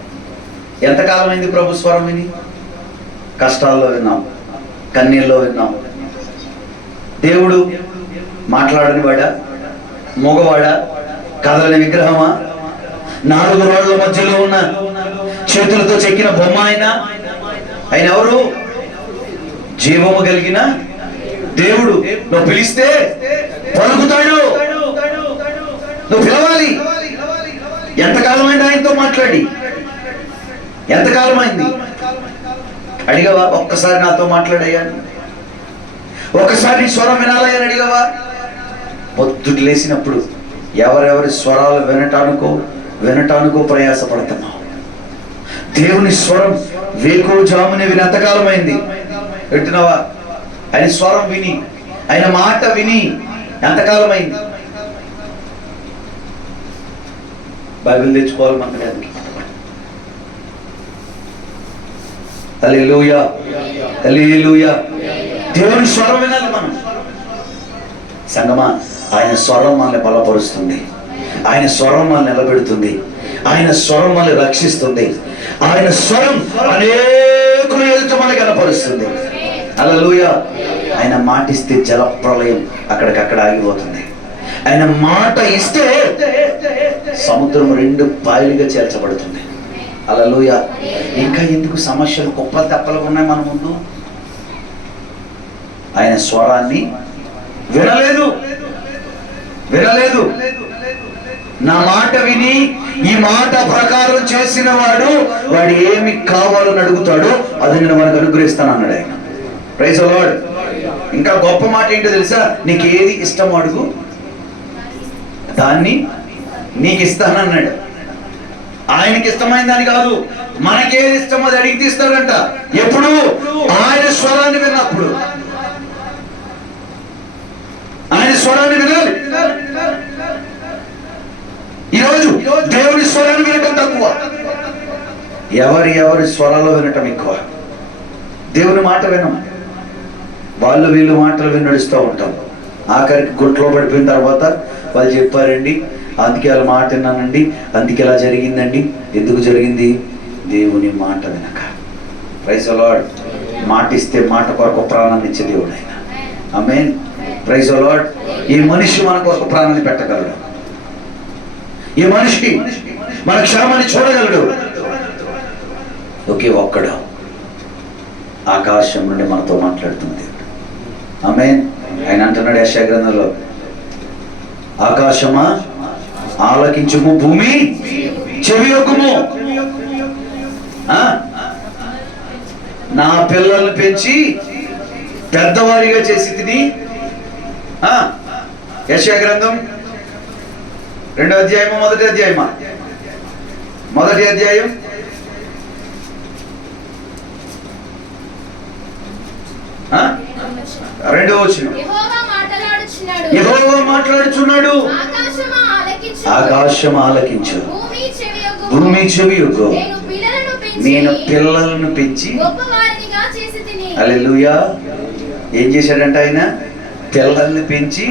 ఎంతకాలం అయింది ప్రభు స్వరం విని? కష్టాల్లో విన్నాం, కన్నీళ్ళలో విన్నాం. దేవుడు మాట్లాడని వాడా? మగవాడా? కదలని విగ్రహమా? 4 రాళ్ల మధ్యలో ఉన్న చేతులతో చెక్కిన బొమ్మ ఆయన? ఆయన ఎవరు? జీవము కలిగిన దేవుడు. నువ్వు పిలిస్తే పలుకుతాడు. నువ్వు పిలవాలి. ఎంతకాలం అయింది ఆయనతో మాట్లాడి? ఎంతకాలం అయింది? అడిగావా? ఒక్కసారి నాతో మాట్లాడయ్యా, ఒక్కసారి స్వరం వినాలయ్యా అని అడిగావా? పొద్దుటి లేసినప్పుడు ఎవరెవరి స్వరాలు వినటానికో ప్రయాసపడుతున్నావు. దేవుని స్వరం వేకువజామునే విని ఎంతకాలం అయింది? వింటున్నావా? ఆయన స్వరం విని, ఆయన మాట విని ఎంతకాలం అయింది? బైబిల్ తెచ్చుకోవాలి మందిరానికి. హల్లెలూయా, హల్లెలూయా. దేవుని స్వరం వినాలి మనం. సంగమా, ఆయన స్వరం మనల్ని బలపరుస్తుంది, ఆయన స్వరం మనల్ని నిలబెడుతుంది, ఆయన స్వరం మనల్ని రక్షిస్తుంది, ఆయన స్వరం అనేకులు ఎదుట మనల్ని కనపరుస్తుంది. హల్లెలూయా. ఆయన మాట ఇస్తే జలప్రలయం అక్కడికక్కడ ఆగిపోతుంది. ఆయన మాట ఇస్తే సముద్రం 2 పాయలుగా చేర్చబడుతుంది. హల్లెలూయా. ఇంకా ఎందుకు సమస్యలు కుప్పలు తెప్పలుగా ఉన్నాయి మన ముందు? ఆయన స్వరాన్ని వినలేదు. నా మాట విని ఈ మాట ప్రకారం చేసిన వాడు ఏమి కావాలని అడుగుతాడో అది నేను మనకు అనుగ్రహిస్తాను అన్నాడు ఆయన. Praise the Lord. ఇంకా గొప్ప మాట ఏంటో తెలుసా? నీకు ఏది ఇష్టం అడుగు, దాన్ని నీకు ఇస్తానన్నాడు. ఆయనకి ఇష్టమైన దాని కాదు, మనకేది ఇష్టమో అది అడిగి తీస్తాడంట. ఎప్పుడు? ఆయన స్వరాన్ని విన్నప్పుడు. ఆయన స్వరాన్ని వినాలి. దేవుని స్వరాన్ని వినటం తక్కువ, ఎవరి స్వరాలు వినటం ఎక్కువ. దేవుని మాట వినం, వాళ్ళు వీళ్ళు మాటలు విని నడుస్తూ ఉంటాం. ఆఖరికి గుంట్లో పడిపోయిన తర్వాత వాళ్ళు చెప్పారండి, అందుకే వాళ్ళ మాట విన్నానండి, అందుకే ఇలా జరిగిందండి. ఎందుకు జరిగింది? దేవుని మాట వినక. Praise the lord. మాట ఇస్తే మాట కొరకు ప్రాణాన్ని ఇచ్చే దేవుడు ఆయన. ఆమేన్. Praise the lord. ఈ మనిషి మన కొరకు ప్రాణాన్ని పెట్టగలడు, ఈ మనిషి మన క్షేమాన్ని చూడగలడు. ఒకే ఒక్కడు ఆకాశం నుండి మనతో మాట్లాడుతుంది. ఆమేన్. ఆయన అంటున్నాడు యెషయా గ్రంథంలో, ఆకాశమా ఆలకించుము, భూమి చెవియొగ్గుము. నా పిల్లల్ని పెంచి పెద్దవారిగా చేసి తిని. యెషయా గ్రంథం 2వ అధ్యాయమా 1వ అధ్యాయమా? 1వ అధ్యాయం 2వ వచనం. యెహోవా మాట్లాడుచున్నాడు, ఆకాశం ఆలకించు, భూమి చెవియొగ్గు. నేను పిల్లలను పెంచి. హల్లెలూయా. ఏం చేశాడంట ఆయన? పిల్లల్ని పెంచి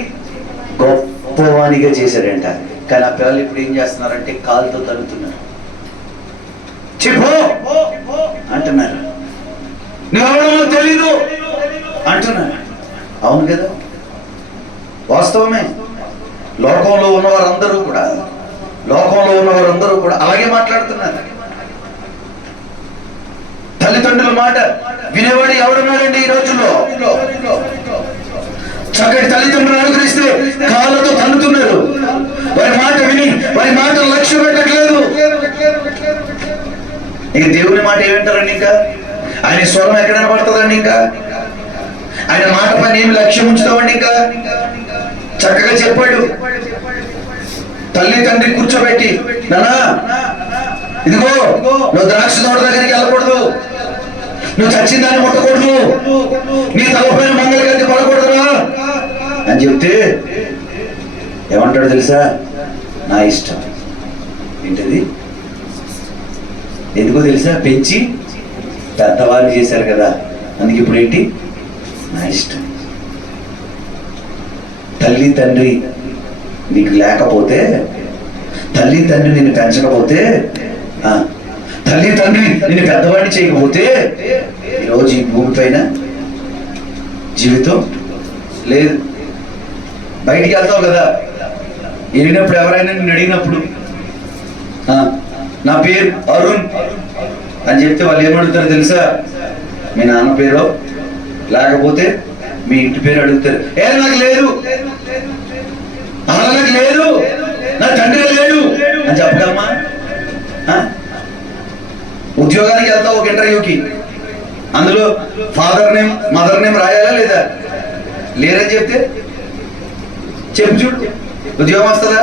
గొప్పవానిగా చేశాడంట. కానీ ఆ పిల్లలు ఇప్పుడు ఏం చేస్తున్నారంటే కాలుతో తరుగుతున్నారు, చెప్పు అంటున్నారు, నువ్వెవడో తెలీదు అంటున్నారు. అవును కదా, వాస్తవమే. లోకంలో ఉన్నవారందరూ కూడా అలాగే మాట్లాడుతున్నారు. తల్లిదండ్రుల మాట వినేవాడు ఎవడున్నాడండి ఈ రోజుల్లో? చక్కటి తల్లిదండ్రులు అనుగ్రహిస్తే కాళ్ళతో తన్నుతున్నారు. వారి మాట విని వారి మాటలు లక్ష్య పెట్టట్లేదు. ఇక దేవుని మాట ఏమంటారండి? ఇంకా ఆయన స్వరం ఎక్కడైనా పడుతుందండి? ఇంకా ఆయన మాట పైన ఏమి లక్ష్యం ఉంచుతామండి? ఇంకా చక్కగా చెప్పాడు. తల్లి తండ్రి కూర్చోబెట్టి, నానా ఇదిగో నువ్వు ద్రాక్ష తోట దగ్గరికి వెళ్ళకూడదు, నువ్వు చచ్చిన దాన్ని ముట్టకూడదు, నీ తలపైన మంగళ గడ్డి పడకూడదురా అని చెప్తే ఏమంటాడు తెలుసా? నా ఇష్టం. ఏంటది? ఎందుకో తెలుసా? పెంచి పెద్దవాళ్ళు చేశారు కదా, అందుకే ఇప్పుడు ఏంటి? నా ఇష్టం. తల్లి తండ్రి నీకు లేకపోతే, తల్లి తండ్రి నిన్ను పెంచకపోతే, తల్లి తండ్రి నిన్ను పెద్దవాడిని చేయకపోతే ఈరోజు ఈ భూమి పైన జీవితం లేదు. బయటికి వెళ్తావు కదా, వెళ్ళినప్పుడు ఎవరైనా నిన్ను అడిగినప్పుడు నా పేరు అరుణ్ అని చెప్తే వాళ్ళు ఏమడుగుతారు తెలుసా? మీ నాన్న పేరు, లేకపోతే మీ ఇంటి పేరు అడుగుతారు. నాకు లేదు, నాకు లేదు, నా తండ్రి లేడు అని చెప్పగలమా? ఉద్యోగానికి వెళ్తావు ఒక ఇంటర్వ్యూకి, అందులో ఫాదర్ నేమ్ మదర్ నేమ్ రాయాలా లేదా? లేరని చెప్తే చెప్పు చూడు, ఉద్యోగం వస్తుందా?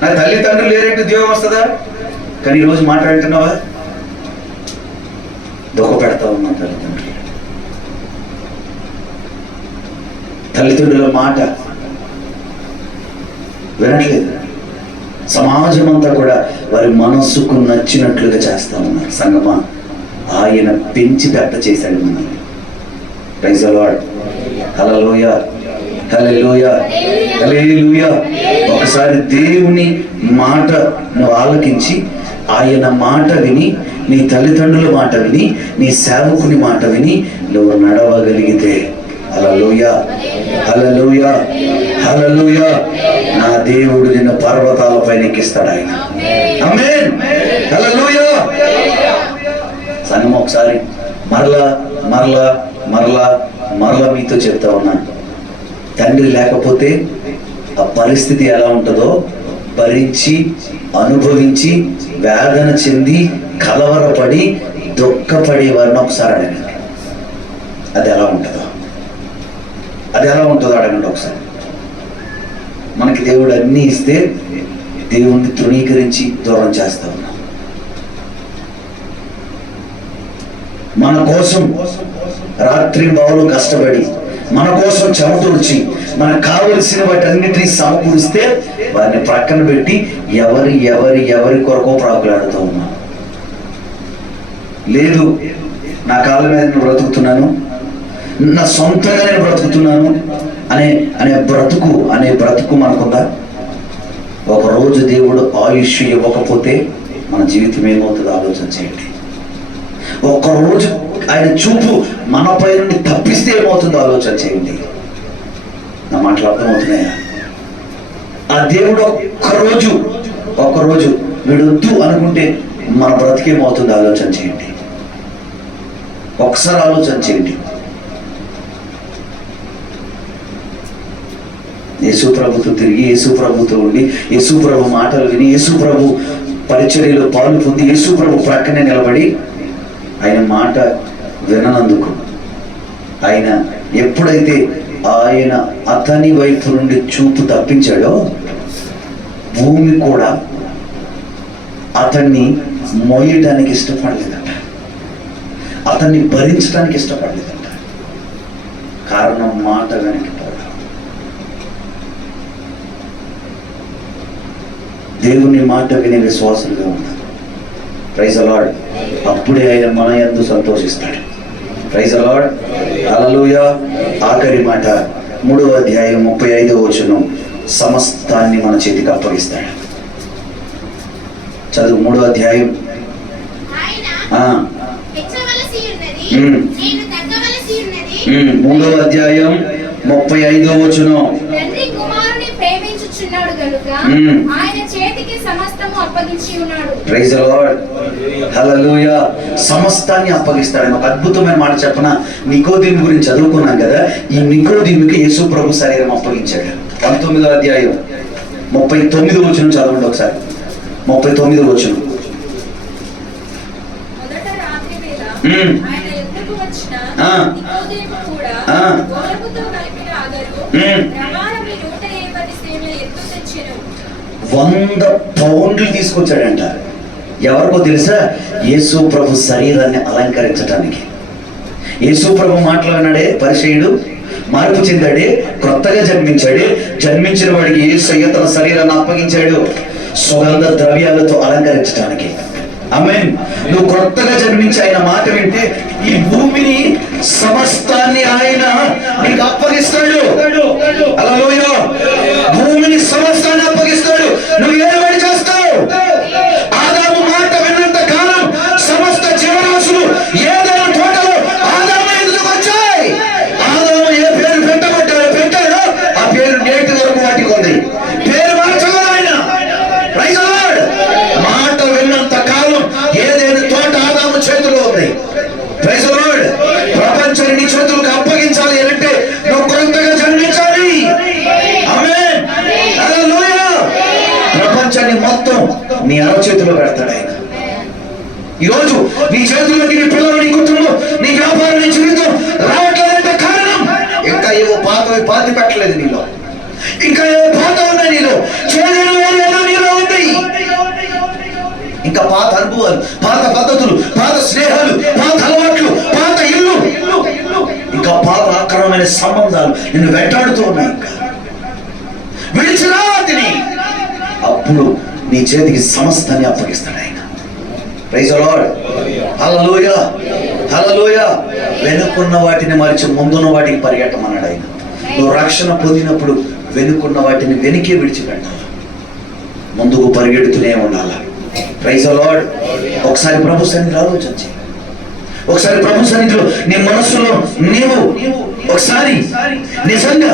నా తల్లిదండ్రులు లేరంటే ఉద్యోగం వస్తుందా? కానీ ఈరోజు మాట్లాడుతున్నావా? దుఃఖ పెడతా ఉన్నా తల్లిదండ్రుల మాట వినట్లేదు. సమాజం అంతా కూడా వారి మనస్సుకు నచ్చినట్లుగా చేస్తా ఉన్నారు. సంగమా, ఆయన పెంచి పెద్ద చేశాడు మనల్ని. Praise the lord. హల్లెలూయా, హల్లెలూయా, హల్లెలూయా. ఒకసారి దేవుని మాట నువ్వు ఆలకించి, ఆయన మాట విని, నీ తల్లిదండ్రుల మాట విని, నీ సేవకుని మాట విని నువ్వు నడవగలిగితే, హల్లెలూయా, హల్లెలూయా, హల్లెలూయా, నా దేవుడు నిన్ను పర్వతాలపైన ఎక్కిస్తాడు ఆయన. ఆమేన్, హల్లెలూయా. సంగమం, ఒకసారి మరలా మరలా మరలా మరలా మీతో చెప్తా ఉన్నాను, తండ్రి లేకపోతే ఆ పరిస్థితి ఎలా ఉంటుందో భరించి, అనుభవించి, వేదన చెంది, కలవరపడి, దుఃఖపడే వారిని ఒకసారి అడగండి. అది ఎలా ఉంటుందో అడగండి ఒకసారి. మనకి దేవుడు అన్నీ ఇస్తే దేవుణ్ణి తృణీకరించి దూరం చేస్తా ఉన్నాం. మన కోసం రాత్రి బావులు కష్టపడి, మన కోసం చెమటూర్చి, మనకు కావలసిన వాటన్నిటినీ సమకూరిస్తే వారిని ప్రక్కన పెట్టి ఎవరి కొరకో ప్రాకులాడుతూ ఉన్నాం. లేదు, నా కాళ్ళ మీద నేను బ్రతుకుతున్నాను, నా సొంతంగా నేను బ్రతుకుతున్నాను అనే బ్రతుకు మనకుందా? ఒకరోజు దేవుడు ఆయుష్ ఇవ్వకపోతే మన జీవితం ఏమవుతుందో ఆలోచన చేయండి. ఒక్కరోజు ఆయన చూపు మనపై నుండి తప్పిస్తే ఏమవుతుందో ఆలోచన చేయండి. నా మాటలు అర్థమవుతున్నాయా? ఆ దేవుడు ఒక్కరోజు వీడొద్దు అనుకుంటే మన బ్రతికేమవుతుందో ఆలోచన చేయండి. ఒకసారి ఆలోచన చేయండి. యేసు ప్రభుతో తిరిగి, యేసు ప్రభుతో ఉండి, యేసు ప్రభు మాటలు విని, యేసు ప్రభు పరిచర్యలో పాలు పొంది, యేసు ప్రభు ప్రక్కనే నిలబడి ఆయన మాట విననందుకు, ఆయన ఎప్పుడైతే ఆయన అతని వైపు నుండి చూపు తప్పించాడో భూమి కూడా అతన్ని మోయడానికి ఇష్టపడలేదంట, అతన్ని భరించడానికి ఇష్టపడలేదంట. కారణం మాట వెనక్కి పోవడం. దేవుని మాట వినే విశ్వాసులుగా ఉన్నారు. Praise the lord. అప్పుడే ఆయన మన యందు సంతోషిస్తాడు. Praise the lord. హల్లెలూయా. ఆఖరి మాట 3వ అధ్యాయం 35వ వచనం, సమస్తాన్ని మన చేతికి అప్పగిస్తాడు. చదువు 3వ అధ్యాయం. 3వ అధ్యాయం 35వ వచనం. Praise the lord. హల్లెలూయా. సమస్తాన్ని అప్పగిస్తాడు. ఒక అద్భుతమైన మాట చెప్పన, నికోదీము గురించి చదువుకున్నాం కదా. ఈ నికోదీముకి యేసు ప్రభు శరీరం అప్పగించాడు. 19వ అధ్యాయం 39వ వచనం చదవండి ఒకసారి. 39వ వచనం. £100 తీసుకొచ్చాడంట. ఎవరికో తెలుసా? యేసు ప్రభు శరీరాన్ని అలంకరించడానికి. యేసు ప్రభు మాట్లాడినాడే పరిచయుడు, మార్పు చెందాడే, కొత్తగా జన్మించాడే. జన్మించిన వాడికి యేసయ్య తన శరీరాన్ని అప్పగించాడు సుగంధ ద్రవ్యాలతో అలంకరించడానికి. ఆమేన్. నువ్వు కొత్తగా జన్మించి ఆయన మాట వింటే ఈ భూమిని సమస్తాన్ని ఆయన నీకు అప్పగిస్తాడు. హల్లెలూయా. భూమిని సమస్తాన్ని అప్పగిస్తాడు. నువ్వు ఏమని చేస్తావు? ఆదాము మాట విన్నంత కాలం సమస్త జీవరాశులు ఏదైనా తోటలో ఆదాము ఎందుకు వచ్చాయి? ఆదాము ఏ పేరు పెట్టాడో ఆ పేరు నేటి వరకు వాటికి ఉంది. పేరు మార్చగా ఆయన. Praise the lord. మాట విన్నంత కాలం ఏదైనా తోట ఆదాము చేతిలో ఉంది. Praise the Lord. ప్రపంచాన్ని నీ చేతులకు అప్పగించాలి అంటే నువ్వు కొత్తగా జన్మించాలి. ఆమేన్. హల్లెలూయా. ప్రపంచాన్ని మొత్తం నీ అరచేతిలో పెడతాడు ఆయన. ఈరోజు నీ చేతుల్లోకి నీ పిల్లలు, నీ కుటుంబం, నీ వ్యాపారం, నీ జీవితం రావట్లేదంటే కారణం ఇంకా ఏవో పాతవి పాతి పెట్టలేదు నీలో. ఇంకా ఏవో పాత ఉన్నాయి నీలో. ఏదో నీలో ఉంది. ఇంకా పాత అనుభవాలు, పాత పద్ధతులు, పాత స్నేహాలు, పాత అలవాట్లు, పాత ఇల్లు, ఇంకా పాత అక్రమమైన సంబంధాలు నిన్ను వెంటాడుతూ ఉన్నాయి. ఇంకా విడిచిరా వాటిని. అప్పుడు నీ చేతికి సమస్తాన్ని అప్పగిస్తాడు ఆయన. Praise the lord. హల్లెలూయా. హల్లెలూయా. వెనుకున్న వాటిని మరిచి ముందున్న వాటికి పరిగెట్టమన్నాడు ఆయన. నువ్వు రక్షణ పొందినప్పుడు వెనుకున్న వాటిని వెనుకే విడిచిపెట్టాలి, ముందుకు పరిగెడుతూనే ఉండాలి. Praise the Lord. ఒకసారి ప్రభు సన్నిధిలో ఆలోచించి, ఒకసారి ప్రభు సన్నిధిలో నీ మనస్సులో నీవు ఒకసారి నిజంగా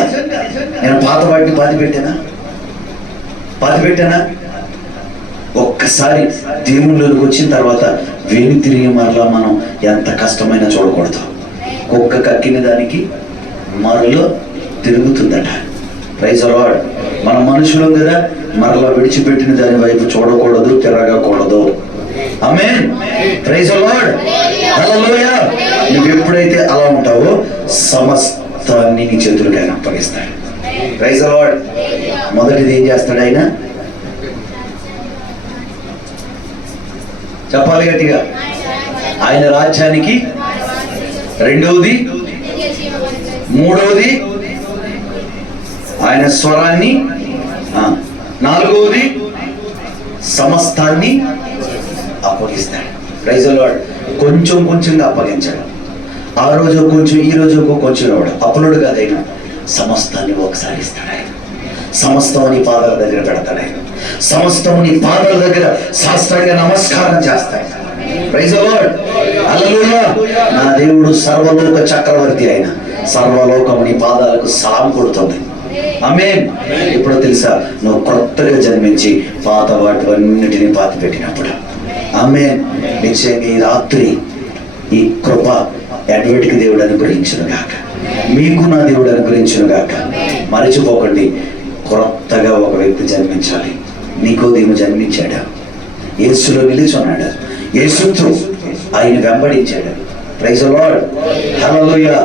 నేను పాత వాటిని పాతి పెట్టానా? ఒక్కసారి దేవుళ్ళలోకి వచ్చిన తర్వాత వేణి తిరిగి మరలా మనం ఎంత కష్టమైనా చూడకూడదు. కుక్క కక్కిన దానికి మరలో తిరుగుతుందట. Praise the lord. మన మనుషులం కదా, మరలా విడిచిపెట్టిన దాని వైపు చూడకూడదు, తిరగకూడదు. ఆమేన్. Praise the lord. హల్లెలూయా. నువ్వు ఎప్పుడైతే అలా ఉంటావో సమస్తాన్ని నీ చేతులకు ఆయన అప్పగిస్తాడు. Praise the lord. మొదటిది ఏం చేస్తాడు ఆయన? చెప్పాలి గట్టిగా. ఆయన రాజ్యానికి. రెండవది, మూడవది, ఆయన స్వరాన్ని, నాలుగవది సమస్తాన్ని అప్పగిస్తాడు. Praise the lord. కొంచెం కొంచెంగా అప్పగించాడు. ఆ రోజు కొంచెం, ఈ రోజు కొంచెం ఇవ్వడు. అప్పులుడు కాదైనా సమస్తాన్ని ఒకసారి ఇస్తాడు ఆయన. సమస్తం నీ పాదాల దగ్గర పెడతాడు ఆయన. సమస్తం నీ పాదాల దగ్గర సాష్టాంగ నమస్కారం చేస్తాడు. Praise the lord. హల్లెలూయా. నా దేవుడు సర్వలోక చక్రవర్తి అయిన సర్వలోకం నీ పాదాలకు సలాం కొడుతుంది. ఆమేన్. ఎప్పుడో తెలుసా? నువ్వు కొత్తగా జన్మించి పాత వాటివన్నిటిని పాతి పెట్టినప్పుడు. ఆమేన్. నిశ్చయంగా ఈ రాత్రి ఈ కృప ఎడ్వర్డ్కి దేవుడు అనుగ్రహించును గాక, మీకు నా దేవుడు అనుగ్రహించును గాక. మరచిపోకండి, కొత్తగా ఒక వ్యక్తి జన్మించాలి. నికోదేము జన్మించాడు, యేసులో నిలిచున్నాడు, యేసుతో ఆయన వెంబడించాడు. Praise the lord. హల్లెలూయా.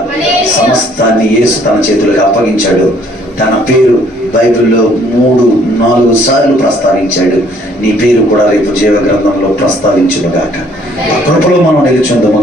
సమస్తాన్ని యేసు తన చేతులకు అప్పగించాడు. తన పేరు బైబిల్లో 3-4 సార్లు ప్రస్తావించాడు. నీ పేరు కూడా రేపు జీవ గ్రంథంలో ప్రస్తావించును గాక. ఆ కృపలో మనం నిలుచుందాము.